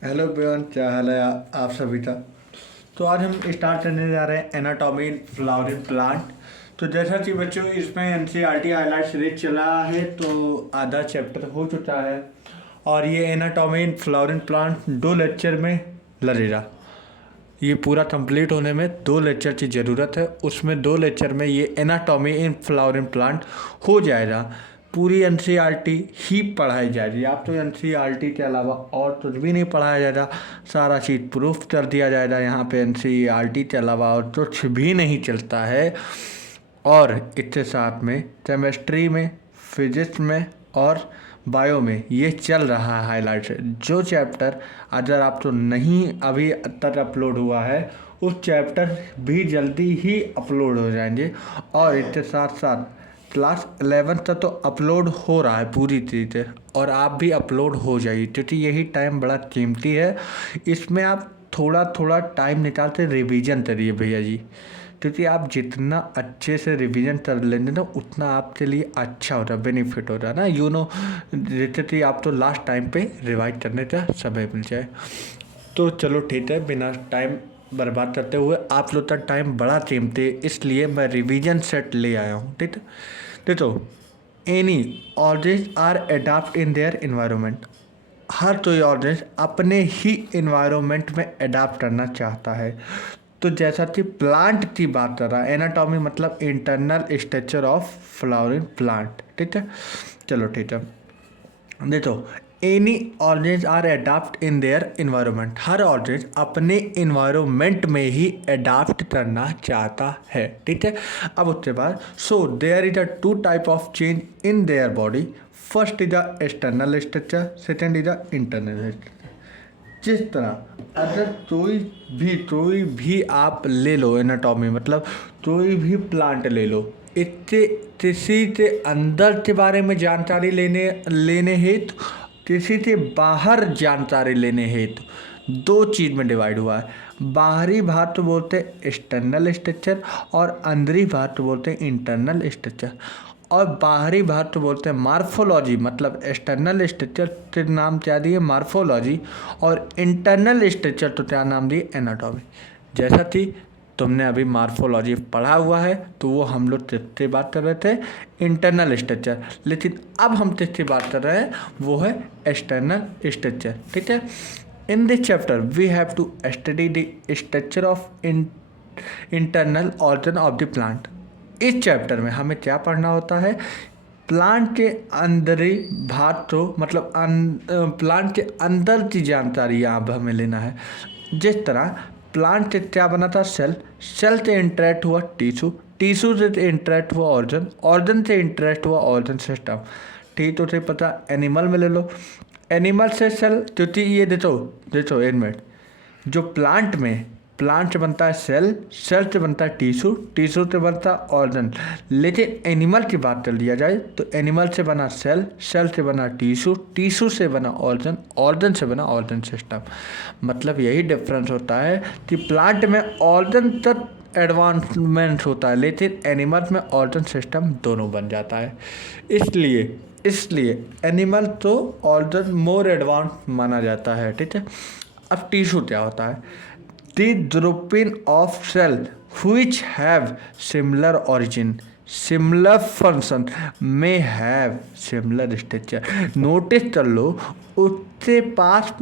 Hello everyone, क्या हाल है आप सभी का। तो आज हम स्टार्ट करने जा रहे हैं एनाटॉमी इन फ्लावरिंग प्लांट। तो जैसा कि बच्चों इसमें एनसीईआरटी हाईलाइट सीरीज चला है, तो आधा चैप्टर हो चुका है और ये anatomy in flowering plant 2 lecture में लगेगा। ये पूरा कंप्लीट होने में 2 लेक्चर की ज़रूरत है, उसमें 2 लेक्चर में ये एनाटॉमी इन फ्लावरिंग प्लांट हो जाएगा। पूरी एनसीईआरटी ही पढ़ाई जाएगी। आप तो एनसीईआरटी के अलावा और कुछ भी नहीं पढ़ाया जाएगा, सारा चीज़ प्रूफ कर दिया जाएगा। यहाँ पे एनसीईआरटी के अलावा और कुछ भी नहीं चलता है। और इसके साथ में केमिस्ट्री में, फिजिक्स में और बायो में ये चल रहा है हाईलाइट से। जो चैप्टर अगर आप तो नहीं अभी तक अपलोड हुआ है, उस चैप्टर भी जल्दी ही अपलोड हो जाएंगे। और इसके साथ साथ क्लास 11 तक तो अपलोड हो रहा है पूरी तरीके से, और आप भी अपलोड हो जाइए क्योंकि यही टाइम बड़ा कीमती है। इसमें आप थोड़ा थोड़ा टाइम निकालते रिवीजन करिए भैया जी, क्योंकि आप जितना अच्छे से रिवीजन कर लेंगे ना उतना आपके लिए अच्छा होता है, बेनिफिट होता है ना। जैसे कि आप तो लास्ट टाइम पे रिवाइज करने का समय मिल जाए। तो चलो ठीक है, बिना टाइम बर्बाद करते हुए, आप लोग का टाइम बड़ा कीमती है, इसलिए मैं रिवीजन सेट ले आया हूँ। ठीक है, देखो, any organism are adapt in their environment. हर कोई ऑर्गेनिज अपने ही इन्वायरमेंट में एडाप्ट करना चाहता है। तो जैसा कि प्लांट की बात कर रहा है, एनाटॉमी मतलब internal structure of flowering plant. ठीक है, चलो ठीक है, देखो, any organism are adapt in their environment. हर ऑर्गेनिज अपने इन्वायरमेंट में ही एडाप्ट करना चाहता है। ठीक है, अब उसके बाद so there is a 2 type of change in their body. First is a external structure, second is a internal structure. जिस तरह अगर कोई भी आप ले लो एनाटॉमी, मतलब कोई भी प्लांट ले लो, इससे किसी के अंदर के बारे में जानकारी लेने हेतु, किसी के बाहर जानकारी लेने हेतु 2 चीज़ में डिवाइड हुआ है। बाहरी भाग तो बोलते हैं एक्सटर्नल स्ट्रक्चर और अंदरी भाग तो बोलते हैं इंटरनल स्ट्रक्चर। और बाहरी भाग तो बोलते हैं मार्फोलॉजी, मतलब एक्सटर्नल स्ट्रक्चर के नाम क्या दिए, मार्फोलॉजी। और इंटरनल स्ट्रक्चर तो क्या नाम दिए, एनाटॉमी। जैसा कि तुमने अभी मार्फोलॉजी पढ़ा हुआ है, तो वो हम लोग किससे बात कर रहे थे, इंटरनल स्ट्रक्चर। लेकिन अब हम किससे बात कर रहे हैं, वो है एक्सटर्नल स्ट्रक्चर। ठीक है, in this chapter we have to study the structure of internal organ of the plant. इस चैप्टर में हमें क्या पढ़ना होता है, प्लांट के अंदरी भाग तो मतलब प्लांट के अंदर की जानकारी अब हमें लेना है। जिस तरह प्लांट से क्या बना था, सेल से इंटरेक्ट हुआ टिश्यू से इंटरेक्ट हुआ ऑर्गन से इंटरेक्ट हुआ ऑर्गन सिस्टम। ठीक तो पता, एनिमल में ले लो, एनिमल से सेल, क्योंकि ये देखो इनमें जो प्लांट से बनता है सेल से बनता है टिश्यू से बनता है ऑर्गन। लेकिन एनिमल की बात कर लिया जाए तो एनिमल से बना सेल से बना टिश्यू से बना ऑर्गन से बना ऑर्गन सिस्टम। मतलब यही डिफरेंस होता है कि प्लांट में ऑर्गन तक एडवांसमेंट होता है, लेकिन एनिमल में ऑर्गन सिस्टम दोनों बन जाता है। इसलिए एनिमल तो ऑर्गन मोर एडवांस माना जाता है। ठीक है, अब टिश्यू क्या होता है, the grouping of cell which have similar origin, similar function, may have similar structure। Notice कर लो, उसके पास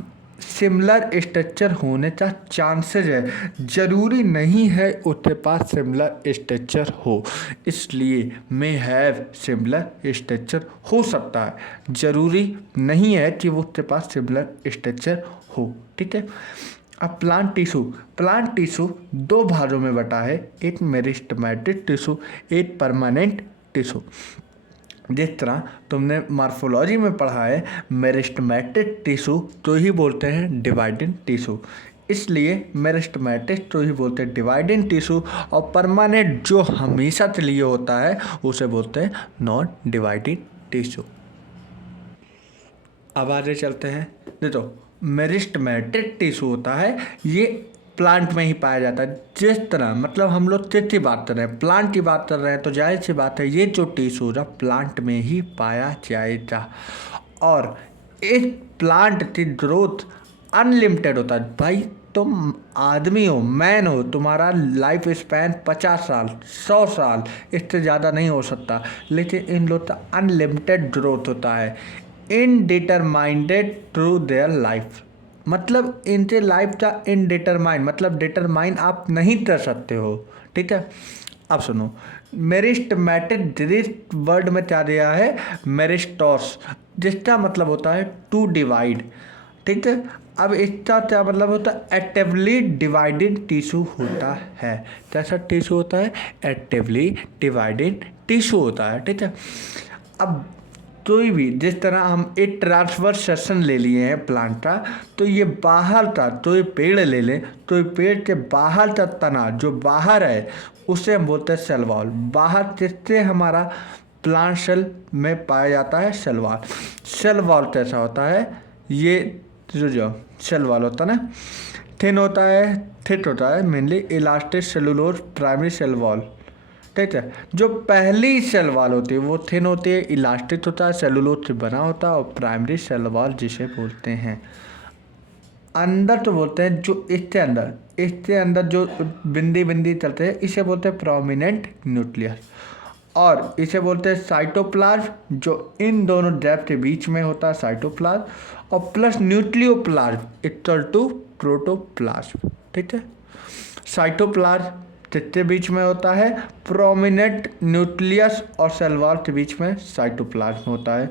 सिमिलर स्ट्रक्चर होने का चांसेस है, जरूरी नहीं है उसके पास सिमिलर स्ट्रक्चर हो। इसलिए मे हैव सिमिलर स्ट्रक्चर हो सकता है, जरूरी नहीं है कि वो उसके पास सिमिलर स्ट्रक्चर हो। ठीक है, अब प्लांट टिश्यू 2 भागों में बटा है, एक मेरिस्टेमेटिक टिश्यू, एक परमानेंट टिश्यू। जिस तरह तुमने मार्फोलॉजी में पढ़ा है, मेरिस्टेमेटिक टिश्यू तो ही बोलते हैं डिवाइडिंग टिश्यू, इसलिए मेरिस्टेमेटिक तो ही बोलते हैं डिवाइडिंग टिश्यू। और परमानेंट जो हमेशा के लिए होता है उसे बोलते हैं नॉन डिवाइडिंग टिश्यू। अब आगे चलते हैं, देखो, मेरिस्टेमेटिक टिश्यू होता है, ये प्लांट में ही पाया जाता है। जिस तरह मतलब हम लोग किसकी बात कर रहे हैं, प्लांट की बात कर रहे हैं, तो जाहिर सी बात है ये जो टिश्यू होगा प्लांट में ही पाया जाएगा। और इस प्लांट की ग्रोथ अनलिमिटेड होता है। भाई तुम आदमी हो, मैन हो, तुम्हारा लाइफ स्पैन 50 साल 100 साल इससे ज़्यादा नहीं हो सकता, लेकिन इन लोग का अनलिमिटेड ग्रोथ होता है, इनडिटरमाइंडेड थ्रू देयर लाइफ। मतलब इनके लाइफ का इनडिटरमाइन मतलब डिटरमाइन आप नहीं कर सकते हो। ठीक है, अब सुनो, मेरिस्टमैटिक वर्ड में क्या दिया है, मेरिस्टॉस, जिसका मतलब होता है टू डिवाइड। ठीक है, अब इसका क्या मतलब होता है, एक्टिवली डिवाइडेड टिश्यू होता है। कैसा टिश्यू होता है, एक्टिवली डिवाइडेड टिश्यू होता है। ठीक है, अब कोई भी, जिस तरह हम एक ट्रांसफर सेक्शन ले लिए हैं प्लांट का, तो ये बाहर का कोई पेड़ ले लें तो ये पेड़ के बाहर का तना जो बाहर है उसे हम बोलते हैं सेल वॉल। बाहर जिससे हमारा प्लांट सेल में पाया जाता है सेल वॉल। सेल वॉल कैसा होता है, ये जो सेल वॉल होता है ना, थिन होता है, थिक होता है, mainly elastic cellulose primary cell wall. ठीक है, जो पहली सेल वॉल होती है वो थिन होती है, इलास्टिक होता है, सेलुलोज से बना होता है, और प्राइमरी सेल वॉल जिसे बोलते हैं अंदर तो बोलते हैं जो इसके अंदर जो बिंदी बिंदी चलते हैं इसे बोलते हैं प्रोमिनेंट न्यूक्लियस, और इसे बोलते हैं साइटोप्लाज्म, जो इन दोनों डैप के बीच में होता है साइटोप्लाज्म, और plus nucleoplasm equal to protoplasm. ठीक है, साइटोप्लाज्म किसके बीच में होता है, प्रोमिनेंट न्यूक्लियस और सेल वॉल के बीच में साइटोप्लाज्म होता है,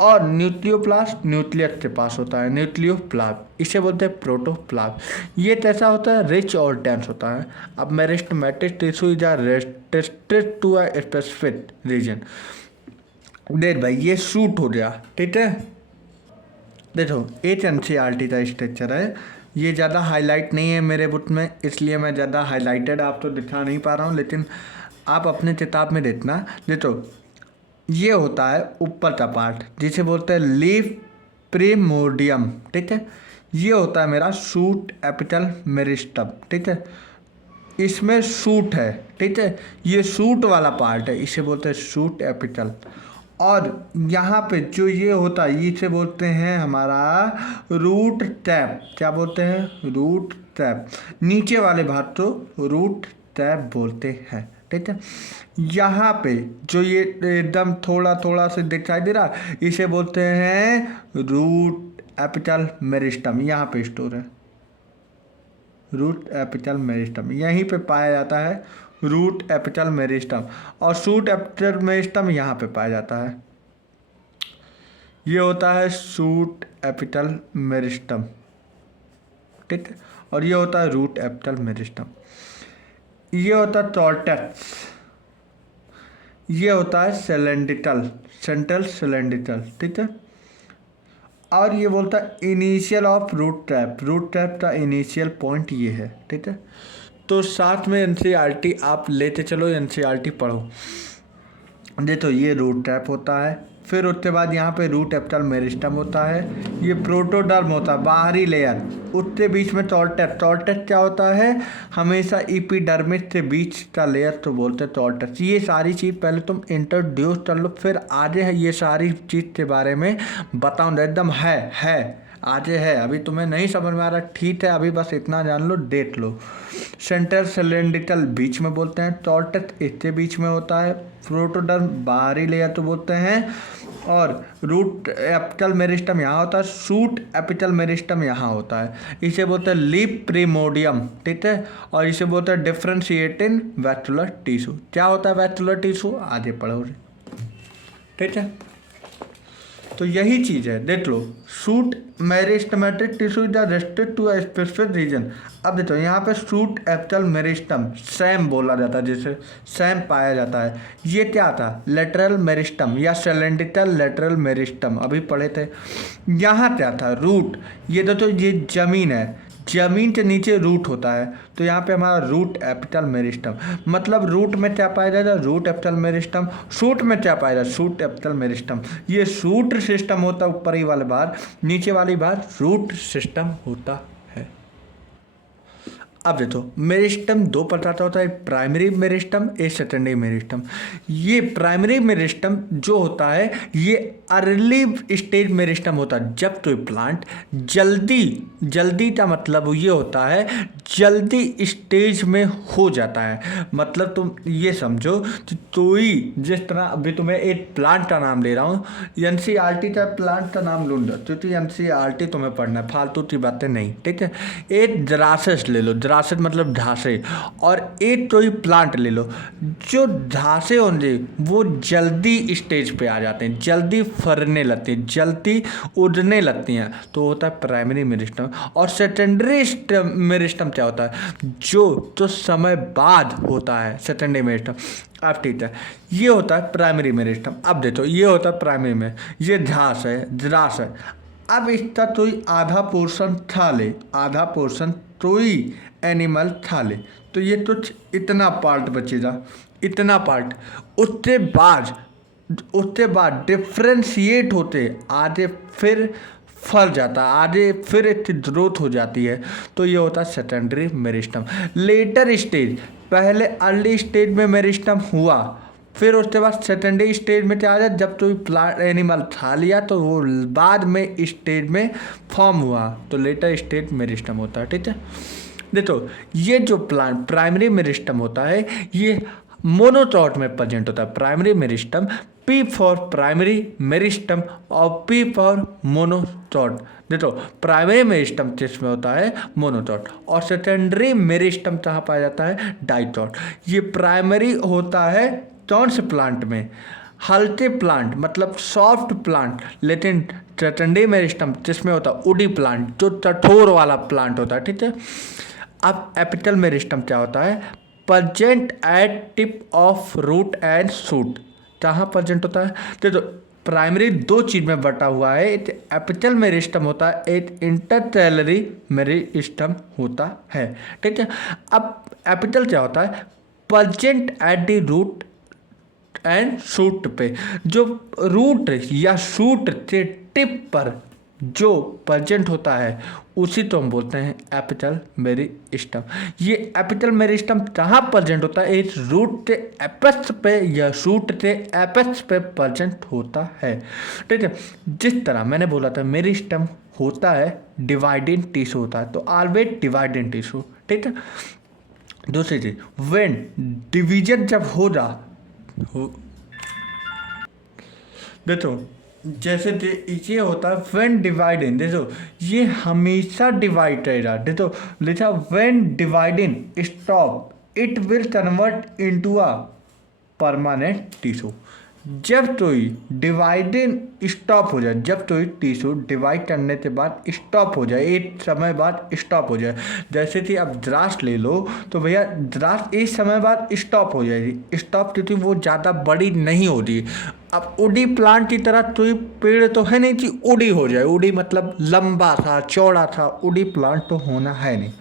और न्यूक्लियोप्लास्ट न्यूक्लियस के पास होता है न्यूक्लियोप्लाज्म, इसे बोलते हैं प्रोटोप्लाज्म। ये कैसा होता है, रिच और डेंस होता है। अब meristematic tissue is restricted to a specific region. देख भाई ये शूट हो गया। ठीक है, देखो H N C R T का स्ट्रक्चर है, ये ज़्यादा हाईलाइट नहीं है मेरे बुक में, इसलिए मैं ज़्यादा हाईलाइटेड आपको दिखा नहीं पा रहा हूँ, लेकिन आप अपने किताब में देखना। देखो ये होता है ऊपर का पार्ट जिसे बोलते हैं लीफ प्रिमोडियम। ठीक है, ये होता है मेरा शूट एपिटल मेरिस्टम। ठीक है, इसमें शूट है। ठीक है, ये शूट वाला पार्ट है, इसे बोलते हैं शूट एपिटल। और यहाँ पे जो ये होता है इसे बोलते हैं हमारा रूट टैप। क्या बोलते हैं, रूट टैप। नीचे वाले भाग को रूट टैप बोलते हैं। ठीक है, यहाँ पे जो ये एकदम थोड़ा थोड़ा से दिखाई दे रहा इसे बोलते हैं रूट एपिटल मेरिस्टम। यहाँ पे स्टोर है रूट एपिटल मेरिस्टम, यहीं पे पाया जाता है रूट एपिटल मेरिस्टम, और शूट एपिटल मेरिस्टम यहाँ पे पाया जाता है। ये होता है शूट एपिटल मेरिस्टम। ठीक है, और ये होता है रूट एपिटल मेरिस्टम। ये होता है टॉर्टेक्स, ये होता है सेलेंडिटल, सेंट्रल सेलेंडिटल। ठीक है, और ये बोलता है initial of root trap. Root trap का इनिशियल पॉइंट ये है। ठीक है, तो साथ में एनसीईआरटी आप लेते चलो, एनसीईआरटी पढ़ो। देखो ये रूट ट्रैप होता है, फिर उसके बाद यहाँ पे रूट एपिटल मेरिस्टम होता है, ये प्रोटोडर्म होता है बाहरी लेयर, उसके बीच में टॉर्टेक्स। टॉर्टेक्स क्या होता है, हमेशा एपिडर्मिस के बीच का लेयर तो बोलते हैं टॉर्टेक्स। ये सारी चीज़ पहले तुम इंट्रोड्यूस कर लो, फिर आगे है ये सारी चीज़ के बारे में बताऊँ एकदम है आगे है। अभी तुम्हें नहीं समझ में आ रहा, ठीक है, अभी बस इतना जान लो, देख लो। सेंटर सिलेंड्रिकल बीच में बोलते हैं, टॉर्टेक्स इसके बीच में होता है, प्रोटोडर्म बाहरी लेयर तो बोलते हैं, और रूट एपिटल मेरिस्टम यहाँ होता है, शूट एपिटल मेरिस्टम यहाँ होता है, इसे बोलते हैं लीफ प्रिमोडियम। ठीक है, और इसे बोलते हैं डिफरेंशिएटिंग वैस्कुलर टिश्यू। क्या होता है वैस्कुलर टिश्यू, आगे पढ़ोगे। ठीक है, तो यही चीज़ है, देख लो। Shoot meristematic tissue is restricted to a specific region. अब देखो यहाँ पे शूट एपिटल मेरिस्टम सैम बोला जाता है, जिसे सैम पाया जाता है। ये क्या था, लेटरल मेरिस्टम या सेलेंडिटल लेटरल मेरिस्टम, अभी पढ़े थे। यहाँ क्या था, रूट। ये देखो ये जमीन है, जमीन के नीचे रूट होता है, तो यहाँ पे हमारा रूट एपिटल मेरिस्टम। मतलब रूट में क्या पाया जाता है, रूट एपिटल मेरिस्टम। शूट में क्या पाया जाता है, शूट एपिटल मेरिस्टम। ये शूट सिस्टम होता है ऊपर ही वाले बार, नीचे वाली बार रूट सिस्टम होता है। अब देखो मेरिस्टम दो प्रकार का होता है, प्राइमरी मेरिस्टम, एक सेकेंडरी मेरिस्टम। ये प्राइमरी मेरिस्टम जो होता है ये अर्ली स्टेज मेरिस्टम होता है। जब तो प्लांट जल्दी जल्दी का मतलब ये होता है जल्दी स्टेज में हो जाता है। मतलब तुम ये समझो कि कोई जिस तरह अभी तुम्हें एक प्लांट का नाम ले रहा हूँ, एनसीईआरटी का प्लांट का नाम लूँगा क्योंकि एनसीईआरटी तुम्हें पढ़ना है, फालतू की बातें नहीं, ठीक है। एक द्रासस ले लो, द्रासस मतलब घासे, और एक कोई प्लांट ले लो। जो घासे होंगे वो जल्दी स्टेज पे आ जाते हैं, जल्दी फरने लगते हैं, जल्दी उड़ने लगती हैं, तो होता है प्राइमरी मेरिस्टम। और सेकेंडरी मेरिस्टम क्या होता है, जो समय बाद होता है सेकेंडरी मेरिस्टम। अब ठीक है, ये होता है प्राइमरी मेरिस्टम। अब देखो ये होता है प्राइमरी में, ये घास है, द्रास है। अब इसका कोई आधा पोर्शन खा ले, आधा पोर्शन कोई एनिमल खा ले, तो ये कुछ इतना पार्ट बचेगा, इतना पार्ट। उसके बाद डिफ्रेंशिएट होते आगे फिर फल जाता है, आगे फिर एक ग्रोथ हो जाती है, तो ये होता है सेकेंडरी मेरिस्टम। लेटर स्टेज, पहले अर्ली स्टेज में मेरिस्टम हुआ, फिर उसके बाद सेकेंडरी स्टेज में क्या आ जाए, जब तो प्लांट एनिमल खा लिया तो वो बाद में स्टेज में फॉर्म हुआ, तो लेटर स्टेज मेरिस्टम होता है, ठीक है। देखो ये जो प्लांट प्राइमरी मेरिस्टम होता है ये मोनोटॉट में प्रेजेंट होता है। Primary meristem, P for primary meristem और पी फॉर मोनोटॉट। देखो प्राइमरी मेरिस्टम किसमें होता है, मोनोटॉट, और सेकेंडरी मेरिस्टम कहाँ पाया जाता है, डाइटॉट। ये प्राइमरी होता है कौन से प्लांट में, हल्के प्लांट मतलब सॉफ्ट प्लांट, लेकिन सेकेंडरी मेरिस्टम जिसमें होता है वुडी प्लांट, जो कठोर वाला प्लांट होता है, ठीक है। अब एपिकल मेरिस्टम क्या होता है, present at tip of root and shoot, कहाँ प्रेजेंट होता है। तो प्राइमरी दो चीज में बटा हुआ है, एक एपिकल मेरिस्टम होता है, एक इंटरसेलरी मेरिस्टम होता है, ठीक है। अब एपिकल क्या होता है, present at the root and shoot पे, जो रूट या शूट के टिप पर जो प्रेजेंट होता है उसी तो हम बोलते हैं एपिकल मेरिस्टम। ये एपिकल मेरिस्टम कहाँ प्रेजेंट होता है, इस रूट के एपेक्स पे या शूट के एपेक्स पे प्रेजेंट होता है, ठीक है। जिस तरह मैंने बोला था मेरिस्टम होता है डिवाइडिंग टिश्यू होता है, तो ऑलवेज डिवाइडिंग टिश्यू, ठीक है। दूसरी चीज, व्हेन डिवीजन जब देखो जैसे ये होता है व्हेन डिवाइडिंग, देखो ये हमेशा डिवाइड रहेगा। देखो लिखा when dividing stop it will convert into a permanent tissue. जब कोई डिवाइडिंग स्टॉप हो जाए, जब कोई टिश्यू डिवाइड करने के बाद स्टॉप हो जाए, एक समय बाद स्टॉप हो जाए, जैसे कि अब द्रास ले लो तो भैया द्रास एक समय बाद स्टॉप हो जाएगी, स्टॉप क्योंकि वो ज़्यादा बड़ी नहीं होती। अब उडी प्लांट की तरह कोई पेड़ तो है नहीं कि उडी हो जाए, उडी मतलब लंबा था चौड़ा था, उडी प्लांट तो होना है नहीं।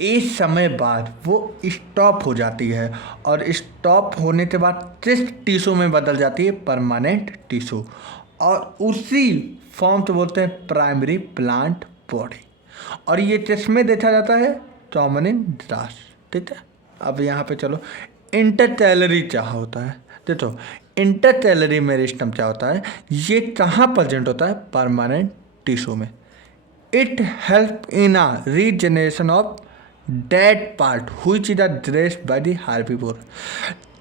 इस समय बाद वो स्टॉप हो जाती है, और स्टॉप होने के बाद किस टिश्यू में बदल जाती है, परमानेंट टिश्यू, और उसी फॉर्म को बोलते हैं प्राइमरी प्लांट बॉडी। और ये किसमें देखा जाता है, टॉमनिन द्रास, ठीक है। अब यहाँ पे चलो इंटरसेलरी क्या होता है। देखो इंटरसेलरी मेरिस्टम क्या होता है, ये कहाँ प्रेजेंट होता है, परमानेंट टिश्यू में। It help in a regeneration of dead part which is addressed by the herbivore.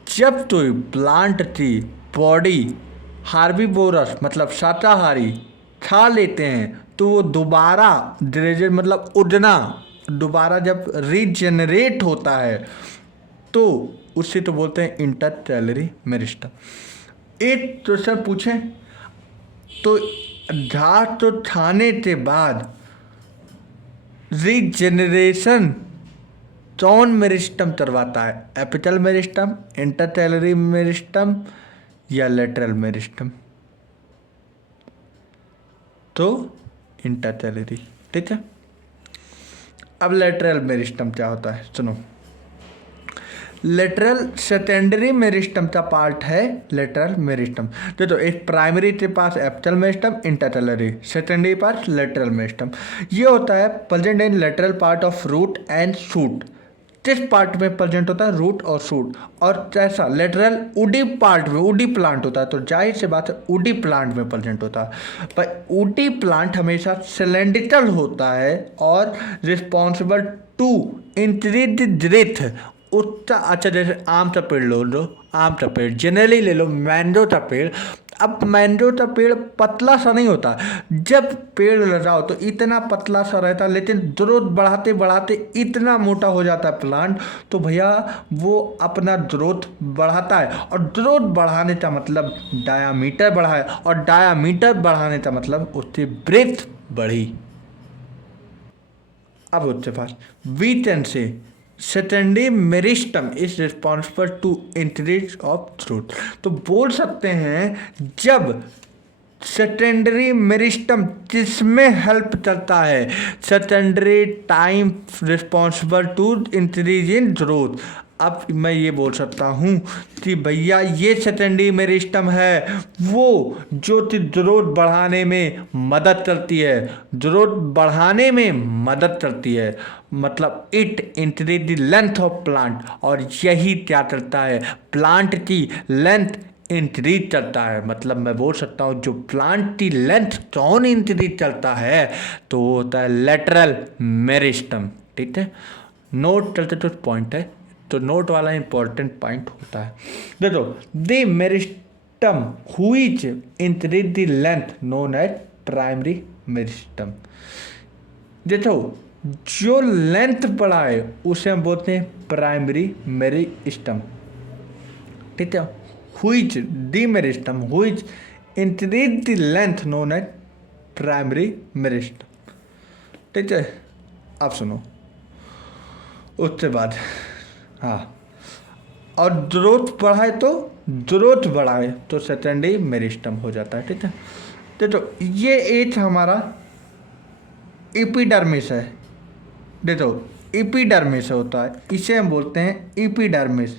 जब तो प्लांट की बॉडी हार्बीवोरस मतलब शाकाहारी खा लेते हैं, तो वो दोबारा मतलब उड़ना दोबारा जब रीजनरेट होता है, तो उससे तो बोलते हैं इंटरसेलरी मेरिस्टम। एक क्वेश्चन पूछें तो घास तो खाने के बाद रीजनरेशन कौन मेरिस्टम करवाता है, एपिकल मेरिस्टम, इंटरसेलरी मेरिस्टम या लेटरल मेरिस्टम, तो इंटरसेलरी, ठीक है। अब लेटरल मेरिस्टम क्या होता है, सुनो। लेटरल सेकेंडरी मेरिस्टम का पार्ट है लेटरल मेरिस्टम। तो एक प्राइमरी के पास apical meristem, intercalary, secondary part lateral meristem. ये होता है present in lateral part of root and shoot. किस पार्ट में प्रेजेंट होता है? रूट और शूट। और ऐसा लेटरल उडी पार्ट में, उडी प्लांट होता है, तो जाहिर सी बात है उडी प्लांट में प्रेजेंट होता है। पर उडी प्लांट हमेशा सिलेंड्रिकल होता है और रिस्पॉन्सिबल टू इंक्रीज ग्रेथ। उतना अच्छा, जैसे आम का पेड़ लो, आम का पेड़ जनरली ले लो, मैंगो का पेड़। अब मैंगो का पेड़ पतला सा नहीं होता, जब पेड़ लगाओ तो इतना पतला सा रहता, लेकिन ग्रोथ बढ़ाते बढ़ाते इतना मोटा हो जाता है प्लांट, तो भैया वो अपना ग्रोथ बढ़ाता है। और ग्रोथ बढ़ाने का मतलब डायामीटर बढ़ाए, और डायामीटर बढ़ाने का मतलब उसकी ब्रेथ बढ़ी। अब उसके पास we can say secondary meristem is responsible to increase of throat. तो बोल सकते हैं जब सेकेंडरी मेरिस्टम किसमें हेल्प करता है? Secondary time responsible to increase in growth. अब मैं ये बोल सकता हूँ कि भैया ये सेकेंडरी मेरिस्टम है वो जो ग्रोथ बढ़ाने में मदद करती है, ग्रोथ बढ़ाने में मदद करती है, मतलब it increase the length of plant. और यही क्या करता है? प्लांट की लेंथ इंक्रीज करता है। मतलब मैं बोल सकता हूँ जो प्लांट की लेंथ कौन इंक्रीज करता है, तो वो होता है लेटरल मेरिस्टम। ठीक है, नोट करते तो पॉइंट है, तो नोट वाला इंपॉर्टेंट पॉइंट होता है। देखो, the meristem which increase the length known as primary meristem. देखो, जो लेंथ बढ़ाए उसे हम बोलते हैं प्राइमरी मेरिस्टम। ठीक है, which the meristem which increase the length known as primary meristem. ठीक है, अब सुनो उसके बाद, हाँ, और ग्रोथ बढ़ाए तो ग्रोथ बढ़ाए तो सेकेंडरी मेरिस्टम हो जाता है। ठीक है, तो ये एक हमारा एपिडर्मिस है। देखो, एपिडर्मिस होता है, इसे हम बोलते हैं एपिडर्मिस,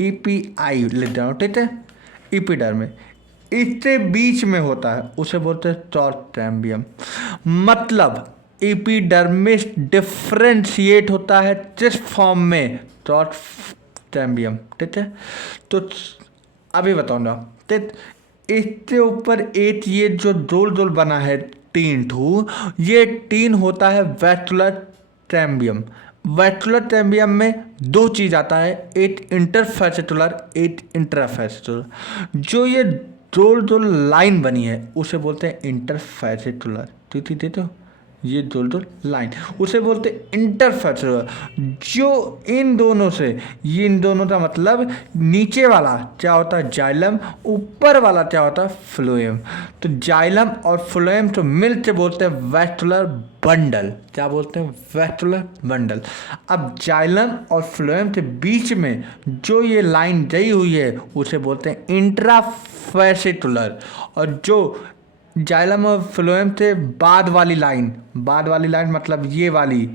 EPI लिख जाओ। ठीक है, एपिडर्मिस इससे बीच में होता है, उसे बोलते हैं ट्रॉट्रेम्बियम। मतलब एपिडर्मिस डिफ्रेंशिएट होता है किस फॉर्म में? ट्रॉट्रेम्बियम। ठीक है, तो अभी बताऊंगा। ठीक, इसके ऊपर एक ये जो डोल डोल बना है टीन टू, ये टीन होता है वैस्कुलर ट्रेम्बियम। वैस्कुलर ट्रेम्बियम में दो चीज आता है, एक इंटरफेसिटुलर, एक इंट्राफेसिटुलर। जो ये डोल डोल लाइन बनी है उसे बोलते हैं इंटरफेसिटुलर। ठीक ठीक, तो ये डोल डोल लाइन उसे बोलते हैं इंटरफेसिटुलर। जो इन दोनों से, ये इन दोनों का मतलब नीचे वाला क्या होता है? जाइलम। ऊपर वाला क्या होता है? फ्लोएम। तो जाइलम और फ्लोएम तो मिलकर बोलते हैं वैस्कुलर बंडल। क्या बोलते हैं? Vascular bundle. अब जाइलम और फ्लोएम के बीच में जो ये लाइन गई हुई है उसे बोलते हैं इंट्राफेसिटुलर। और जो जाइलम और फ्लोएम से बाद वाली लाइन मतलब ये वाली,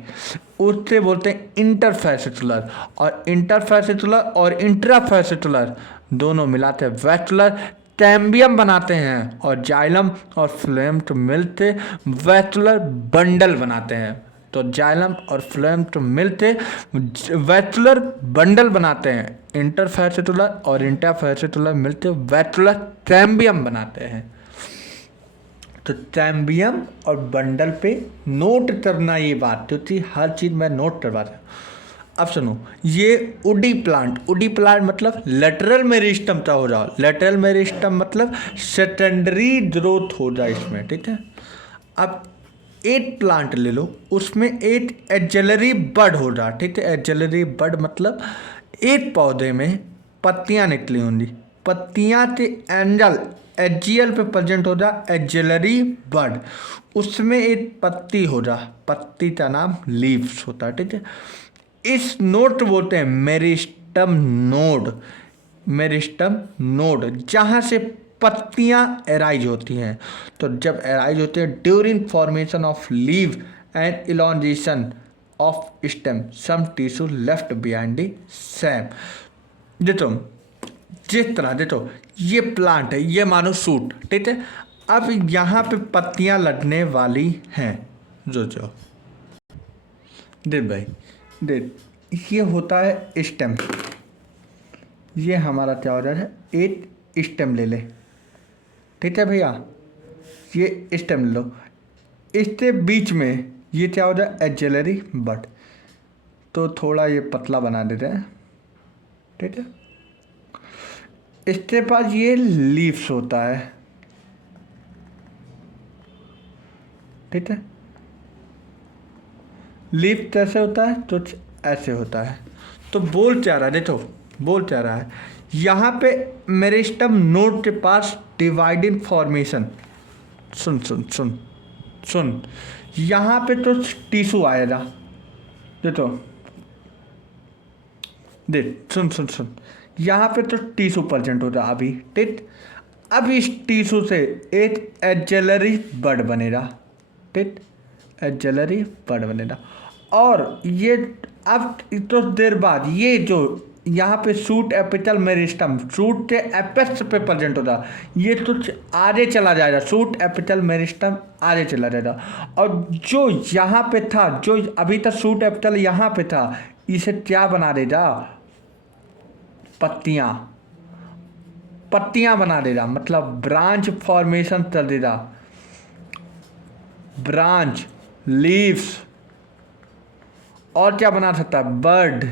उससे बोलते हैं इंटरफेसिटुलर। और इंटरफेसिटुलर और इंट्राफेसिटुलर दोनों मिलाते वैस्कुलर ट्रेम्बियम बनाते हैं, और जाइलम और फ्लोएम तो मिलते वैस्कुलर बंडल बनाते हैं। तो जाइलम और फ्लोएम तो मिलते वैस्कुलर बंडल बनाते हैं, इंटरफेसिटुलर और इंट्राफेसिटुलर मिलते वैस्कुलर ट्रेम्बियम बनाते हैं। तो ट्रेम्बियम और बंडल पे नोट करना ये बात, क्योंकि हर चीज़ मैं नोट करवाता हूँ। अब सुनो, ये उडी प्लांट मतलब लेटरल मेरिस्टम का हो जाओ। लेटरल मेरिस्टम मतलब सेकेंडरी ग्रोथ हो जाए इसमें। ठीक है, अब एक प्लांट ले लो, उसमें एक एक्जेलरी बड हो रहा। ठीक है, एक्जेलरी बड मतलब एक पौधे में पत्तियां निकली होंगी, पत्तियां के एंगल एजियल पे प्रेजेंट हो जा एक्जेलरी बड, उसमें एक पत्ती हो जा, पत्ती का नाम लीव्स होता है। ठीक है, इस नोड बोलते हैं मेरिस्टम नोड। मेरिस्टम नोड जहाँ से पत्तियाँ एराइज होती हैं। तो जब एराइज होती है during formation of leave and elongation of stem some tissue left behind the same. देखो जिस तरह देखो ये प्लांट है, ये मानो सूट, ठीक है। अब यहाँ पे पत्तियां लगने वाली हैं, जो देख भाई देख, ये होता है स्टेम। ये हमारा क्या हो रहा है, एक स्टेम ले ले, ठीक है भैया, ये स्टेम ले लो। इसके बीच में ये क्या हो रहा है, एक्सिलरी बड। तो थोड़ा ये पतला बना देते हैं, ठीक है। इसके पास ये लीव्स होता है, ठीक है। लीफ कैसे होता है, तो ऐसे होता है। तो बोल क्या रहा है, देखो बोल क्या रहा है, यहाँ पे मेरिस्टम नोड के पास डिवाइडिंग फॉर्मेशन, सुन सुन सुन सुन, यहाँ पे तो टिश्यू आएगा, देखो देख सुन सुन सुन, यहाँ पे तो टिश्यू प्रेजेंट होता है अभी, ठीक। अब इस टिश्यू से एक एक्सिलरी बड बनेगा, ठीक, एक्सिलरी बड बनेगा। और ये अब तो देर बाद ये जो यहाँ पे सूट एपिटल मेरिस्टम, सूट के एपेक्स पे प्रेजेंट होता, ये तो आगे चला जाएगा, सूट एपिटल मेरिस्टम आगे चला जाएगा। और जो यहाँ पे था, जो अभी तक सूट एपिटल यहाँ पे था, इसे क्या बना देगा, पत्तियाँ, पत्तियाँ बना देगा, मतलब ब्रांच फॉर्मेशन कर देगा, ब्रांच, लीव्स, और क्या बना सकता है, बर्ड।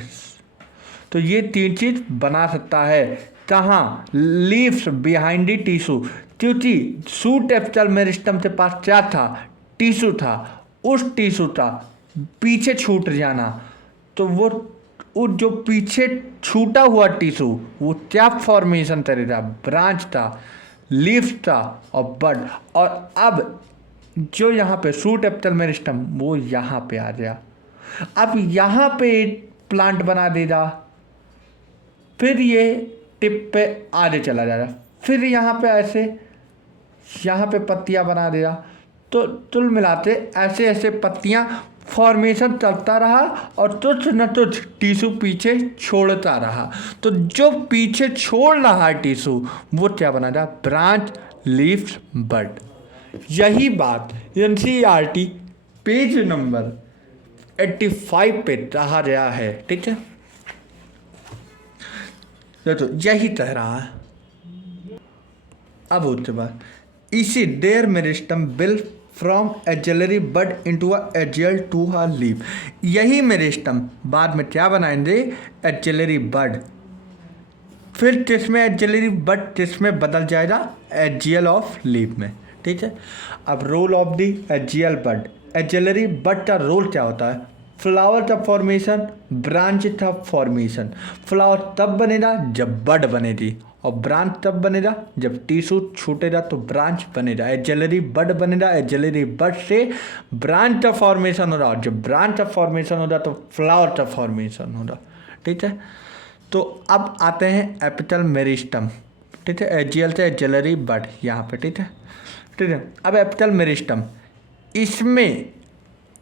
तो ये तीन चीज बना सकता है। कहाँ, लीव्स बिहाइंड द टिश्यू, क्योंकि सूट एपिटल मेरिस्टम के पास क्या था, टिश्यू था, उस टिश्यू का पीछे छूट जाना। तो वो जो पीछे छूटा हुआ टिश्यू वो क्या फॉर्मेशन करेगा, ब्रांच था, लीव्स था और बड। और अब जो यहाँ पे सूट एपिटल मेरिस्टम वो यहाँ पे आ गया, अब यहाँ पे प्लांट बना देगा, फिर ये टिप पे आगे चला जाएगा, फिर यहाँ पे ऐसे यहाँ पे पत्तियाँ बना देगा। तो तुल मिलाते ऐसे ऐसे पत्तियाँ फॉर्मेशन चलता रहा और तुझ न तुझ टिश्यू पीछे छोड़ता रहा। तो जो पीछे छोड़ रहा है टिश्यू वो क्या बना रहा, ब्रांच, लीव्स, बड। यही बात NCERT पेज नंबर 85 पे कहा गया है, ठीक है। तो यही कह रहा है। अब उसके बाद इसी there meristem bill from axillary bud into a axial to a leaf. यही मेरिस्टम बाद में क्या बनाएंगे, एक्सिलरी बड, फिर किसमें एक्सिलरी बड किसमें बदल जाएगा, एक्सियल ऑफ लीफ में, ठीक है। अब role of the axial bud, axillary bud का रोल क्या होता है, फ्लावर का फॉर्मेशन, ब्रांच का फॉर्मेशन। फ्लावर तब बनेगा जब बड बनेगी, और ब्रांच तब बनेगा जब टिश्यू छूटेगा तो ब्रांच बनेगा। एक्सिलरी बड बनेगा, एक्सिलरी बड से ब्रांच का फॉर्मेशन हो रहा, और जब ब्रांच का फॉर्मेशन हो रहा तो फ्लावर का फॉर्मेशन हो रहा, ठीक है। तो अब आते हैं एपिटल मेरिस्टम, ठीक है, एक्सियल से एक्सिलरी बड यहाँ पे, ठीक है, ठीक है। अब एपिटल मेरिस्टम, इसमें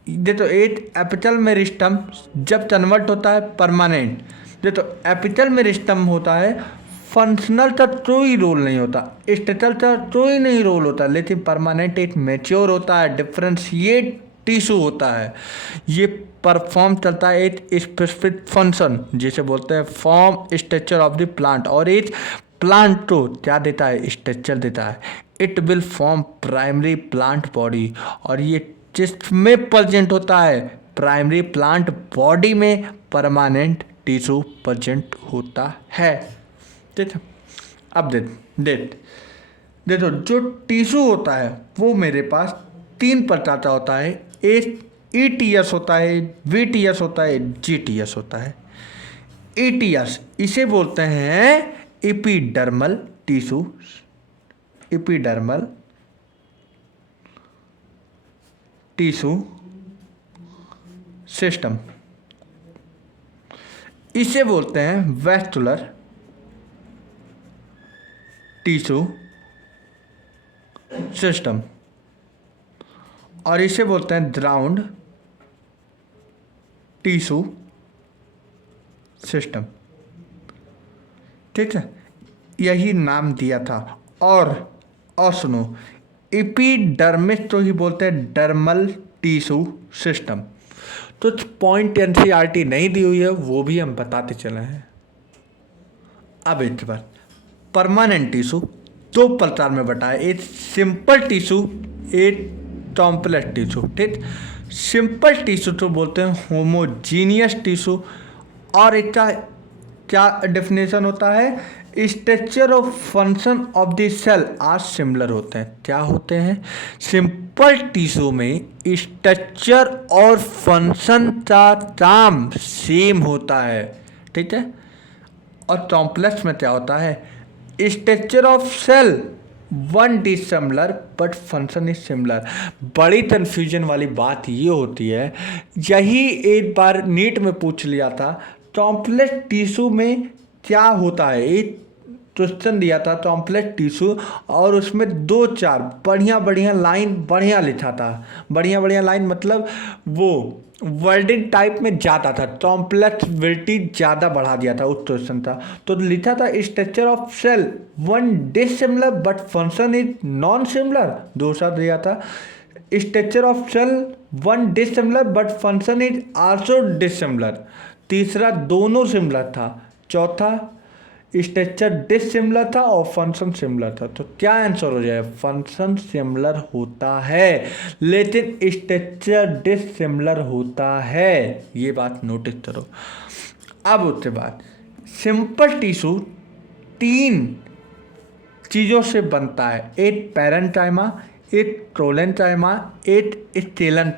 देखो एक एपिटल मेरिस्टम जब कन्वर्ट होता है परमानेंट, देखो एपिटल मेरिस्टम होता है फंक्शनल का कोई रोल नहीं होता, स्टेटल का कोई नहीं रोल होता, लेकिन परमानेंट एक मैच्योर होता है, डिफरेंशिएट टिश्यू होता है, ये परफॉर्म करता है एक स्पेसिफिक फंक्शन जिसे बोलते हैं form structure of the plant. और एक प्लांट को क्या देता है, स्ट्रक्चर देता है, it will form primary plant body. और ये जिसमें प्रेजेंट होता है, प्राइमरी प्लांट बॉडी में परमानेंट टिश्यू प्रेजेंट होता है, ठीक है। अब देखो जो टिश्यू होता है वो मेरे पास 3 प्रकार का होता है, ETS होता है, VTS होता है, GTS होता है। ETS इसे बोलते हैं epidermal tissue, epidermal tissue system, इसे बोलते हैं वैस्कुलर टिश्यू सिस्टम, और इसे बोलते हैं ग्राउंड टिश्यू सिस्टम, ठीक है, यही नाम दिया था। और सुनो, एपिडर्मिस तो ही बोलते हैं डर्मल टिश्यू सिस्टम। तो पॉइंट एनसीईआरटी नहीं दी हुई है, वो भी हम बताते चले हैं। अब एक बार परमानेंट टिश्यू दो प्रकार में बटा है, एक सिंपल टिश्यू, एक कॉम्प्लेक्स टिश्यू, ठीक। सिंपल टिश्यू तो बोलते हैं होमोजीनियस टिश्यू, और इसका क्या डेफिनेशन होता है, स्ट्रक्चर और फंक्शन ऑफ द सेल आज सिमिलर होते हैं। क्या होते हैं, सिंपल टिश्यू में स्ट्रक्चर और फंक्शन का काम सेम होता है, ठीक है। और कॉम्प्लेक्स में क्या होता है, structure of cell one dissimilar but function is similar. बड़ी कन्फ्यूजन वाली बात ये होती है, यही एक बार नीट में पूछ लिया था, कॉम्प्लेक्स टिश्यू में क्या होता है। एक क्वेश्चन दिया था कॉम्प्लेक्स टिश्यू, और उसमें 2-4 बढ़िया लाइन बढ़िया लिखा था। बढ़िया लाइन मतलब वो वर्डिंग टाइप में ज़्यादा था, कॉम्प्लेक्सिबिलिटी ज़्यादा बढ़ा दिया था, उस क्वेश्चन था। तो लिखा था structure of cell one dissimilar but function is non similar. दूसरा दिया था structure of cell one dissimilar but function is also dissimilar. तीसरा दोनों सिमिलर था। चौथा स्ट्रक्चर डिसिमिलर था और फंक्शन सिमिलर था। तो क्या आंसर हो जाए, फंक्शन सिमिलर होता है लेकिन स्ट्रक्चर डिसिमिलर होता है, ये बात नोटिस करो। अब उसके बाद सिंपल टिश्यू 3 चीज़ों से बनता है, एक पैरेन्काइमा, एक प्रोलेन्काइमा, एक स्टेलेन्काइमा।